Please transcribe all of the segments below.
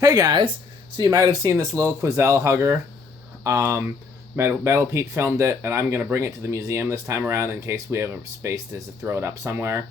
Hey guys! So you might have seen this little Quoizel hugger. Metal Pete filmed it, and I'm gonna bring it to the museum this time around in case we have a space to throw it up somewhere.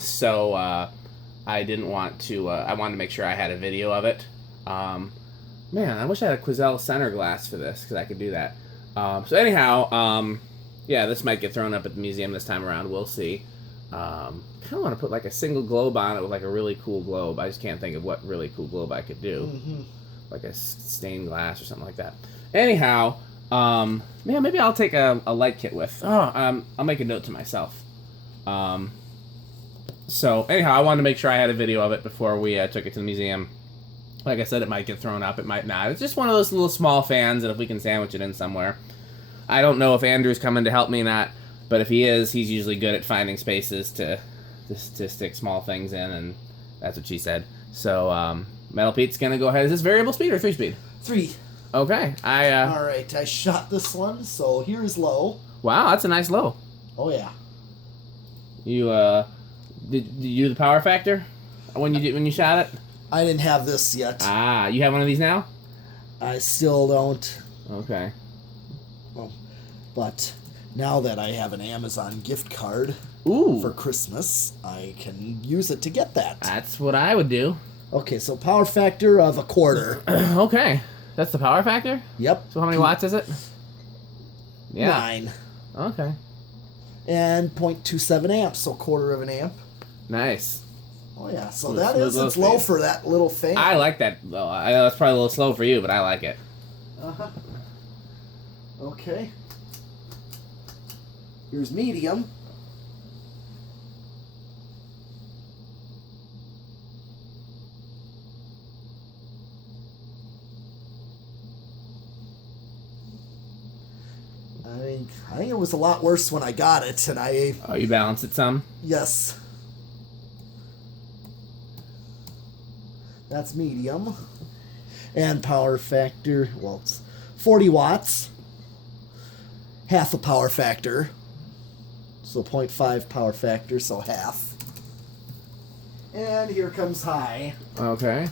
So I didn't want to. I wanted to make sure I had a video of it. Man, I wish I had a Quoizel center glass for this because I could do that. So anyhow, yeah, this might get thrown up at the museum this time around. We'll see. Kind of want to put like a single globe on it with like a really cool globe. I just can't think of what really cool globe I could do. Like a stained glass or something like that. Anyhow, man, maybe I'll take a light kit with. I'll make a note to myself. So anyhow, I wanted to make sure I had a video of it before we took it to the museum. Like I said, it might get thrown up, it might not. It's just one of those little small fans, and if we can sandwich it in somewhere. I don't know if Andrew's coming to help me or not, but if he is, he's usually good at finding spaces to stick small things in, and that's what she said. So, Metal Pete's gonna go ahead. Is this variable speed or 3-speed? 3. Okay. Alright, I shot this one, so here's low. Wow, that's a nice low. Oh, yeah. You, did you do the power factor when you shot it? I didn't have this yet. Ah, you have one of these now? I still don't. Okay. Well, but now that I have an Amazon gift card for Christmas, I can use it to get that. That's what I would do. Okay, so power factor of 1/4. Okay. That's the power factor? Yep. So how many watts is it? Yeah. 9. Okay. And 0.27 amps, so 1/4 of an amp. Nice. Oh, yeah. So Smooth, that is, it's low for that little thing. I like that. Well, I know it's probably a little slow for you, but I like it. Uh-huh. Okay. Here's medium. I think it was a lot worse when I got it, and I... Oh, you balanced it some? Yes. That's medium. And power factor, well, it's 40 watts. Half a power factor. So 0.5 power factor, so half. And here comes high. Okay.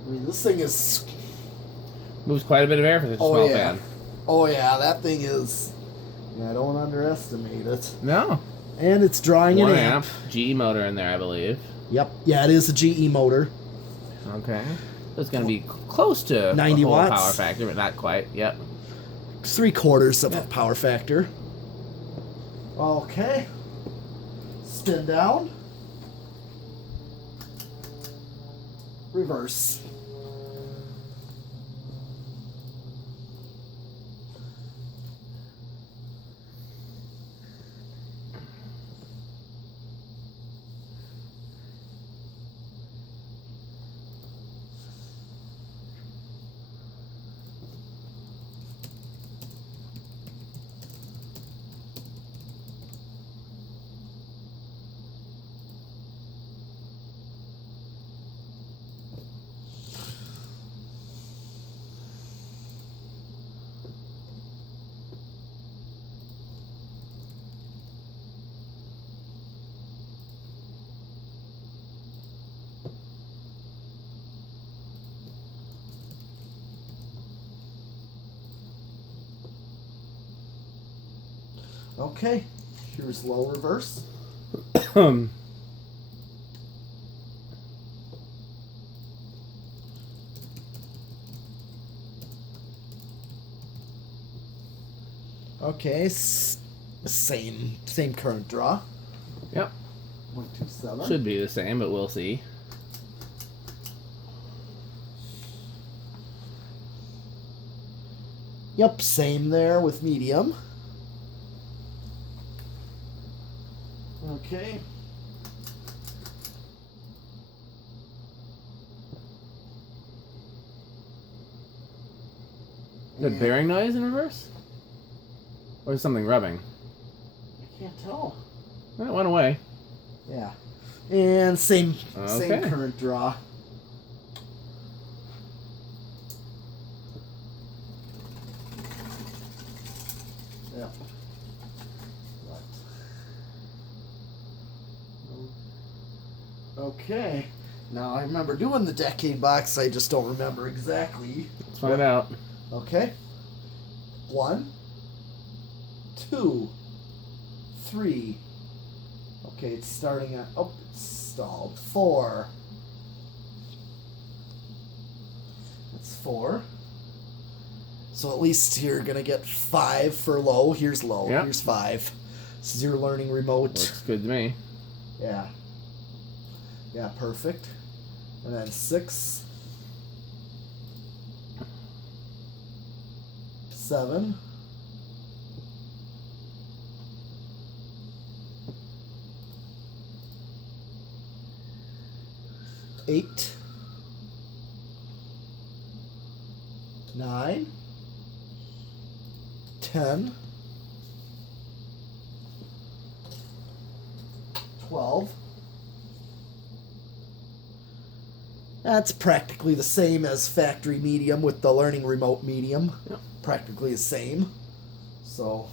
I mean, this thing is... Moves quite a bit of air for such a small fan. Oh, yeah, that thing is... I don't underestimate it. No. And it's drawing an 1 amp. GE motor in there, I believe. Yep. Yeah, it is a GE motor. Okay. So it's going to be close to 90 a whole watts. power factor, but not quite. Yep. 3/4 of a power factor. Okay. Spin down. Reverse. Okay, here's low reverse. Okay, same current draw. Yep. 127. Should be the same, but we'll see. Yep, same there with medium. Okay. Good bearing noise in reverse? Or is something rubbing? I can't tell. It went away. Yeah. And same Okay. current draw. Yep. Okay. Now I remember doing the decade box. I just don't remember exactly. Let's find out. Okay. 1, 2, 3. Okay, it's starting at. Oh, it's stalled. 4. That's 4. So at least you're gonna get 5 for low. Here's low. Yep. Here's 5. This is your learning remote. Looks good to me. Yeah. Yeah, perfect. And then 6, 7, 8, 9, 10, 12. That's practically the same as factory medium with the learning remote medium. Yep. Practically the same. So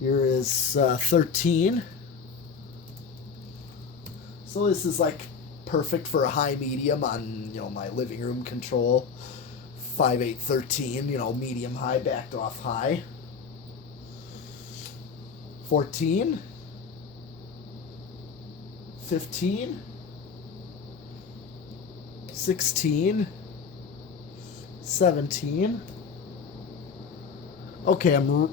here is 13. So this is like perfect for a high medium on, you know, my living room control. 5, 8, 13, you know, medium high backed off high. 14. 15. 16, 17. Okay, I'm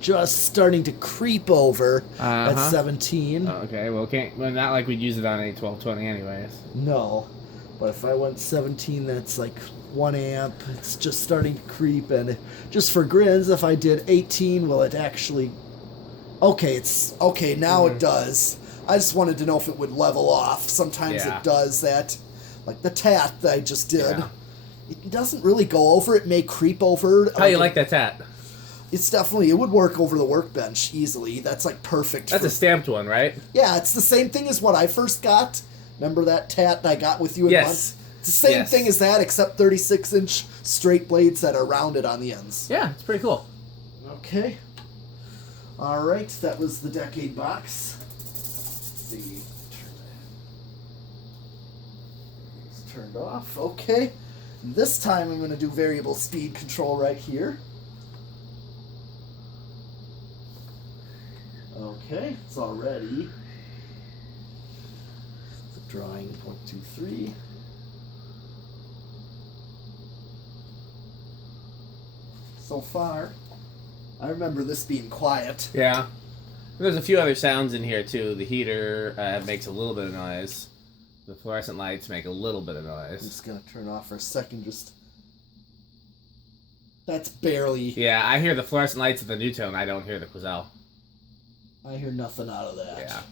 just starting to creep over at 17. Oh, okay, well, not like we'd use it on a 1220 anyways. No, but if I went 17, that's like 1 amp. It's just starting to creep, and just for grins, if I did 18, will it actually? Okay, now it does. I just wanted to know if it would level off. Sometimes it does that. Like the tat that I just did. Yeah. It doesn't really go over. It may creep over. How do you like that tat? It's definitely, it would work over the workbench easily. That's like perfect. That's a stamped one, right? Yeah, it's the same thing as what I first got. Remember that tat I got with you in months? It's the same thing as that, except 36-inch straight blades that are rounded on the ends. Yeah, it's pretty cool. Okay. All right, that was the decade box. See, it's turned off. Okay, this time I'm going to do variable speed control right here. Okay, it's all ready. The drawing 0.23. So far, I remember this being quiet. Yeah. There's a few other sounds in here, too. The heater makes a little bit of noise. The fluorescent lights make a little bit of noise. I'm just going to turn off for a second. That's barely... Yeah, I hear the fluorescent lights of the new tone. I don't hear the Quoizel. I hear nothing out of that. Yeah.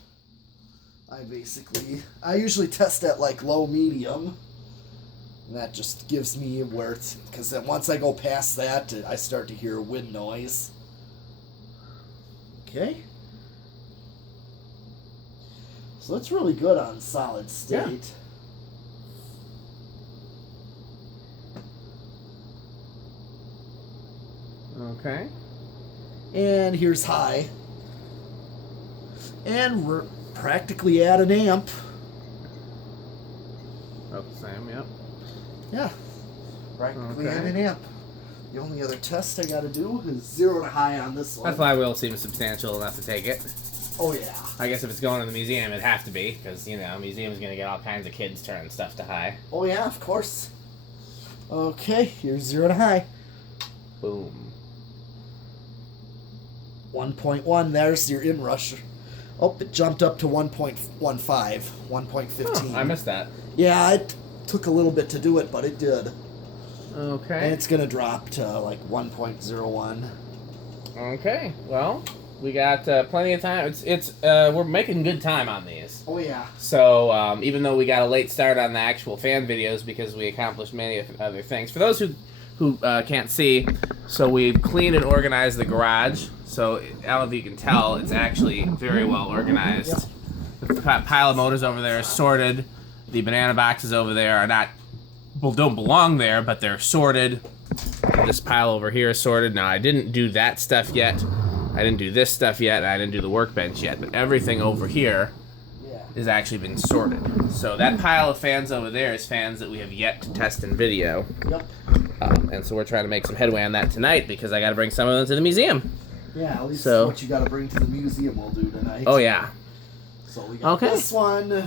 I usually test at, like, low, medium. And that just gives me where it's... Because then once I go past that, I start to hear wind noise. Okay. So it's really good on solid state. Yeah. Okay. And here's high. And we're practically at an amp. About the same, yep. Yeah. Practically at an amp. The only other test I gotta do is 0 to high on this one. That flywheel seems substantial enough to take it. Oh, yeah. I guess if it's going to the museum, it'd have to be, because, you know, museum's going to get all kinds of kids turning stuff to high. Oh, yeah, of course. Okay, here's 0 to high. Boom. 1.1, there's your inrush. Oh, it jumped up to 1.15, 1.15. Oh, I missed that. Yeah, it took a little bit to do it, but it did. Okay. And it's going to drop to, like, 1.01. Okay, well... We got plenty of time. We're making good time on these. Oh, yeah. So, even though we got a late start on the actual fan videos because we accomplished many other things. For those who can't see, so we've cleaned and organized the garage. So, I don't know if you can tell, it's actually very well organized. Yep. The pile of motors over there is sorted. The banana boxes over there are not... Well, don't belong there, but they're sorted. have this pile over here sorted. Now, I didn't do that stuff yet. I didn't do this stuff yet, and I didn't do the workbench yet. But everything over here has actually been sorted. So that pile of fans over there is fans that we have yet to test in video. Yep. And so we're trying to make some headway on that tonight because I got to bring some of them to the museum. Yeah, at least So- what you got to bring to the museum we'll do tonight. Oh, yeah. So we got Okay. this one, the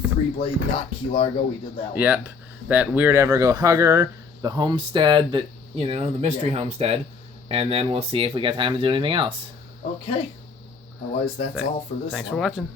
3-blade knot key Largo. We did that one. Yep. That weird Evergo hugger, the homestead that, you know, the mystery homestead. And then we'll see if we got time to do anything else. Okay. Otherwise, that's all for this Thanks one. for watching.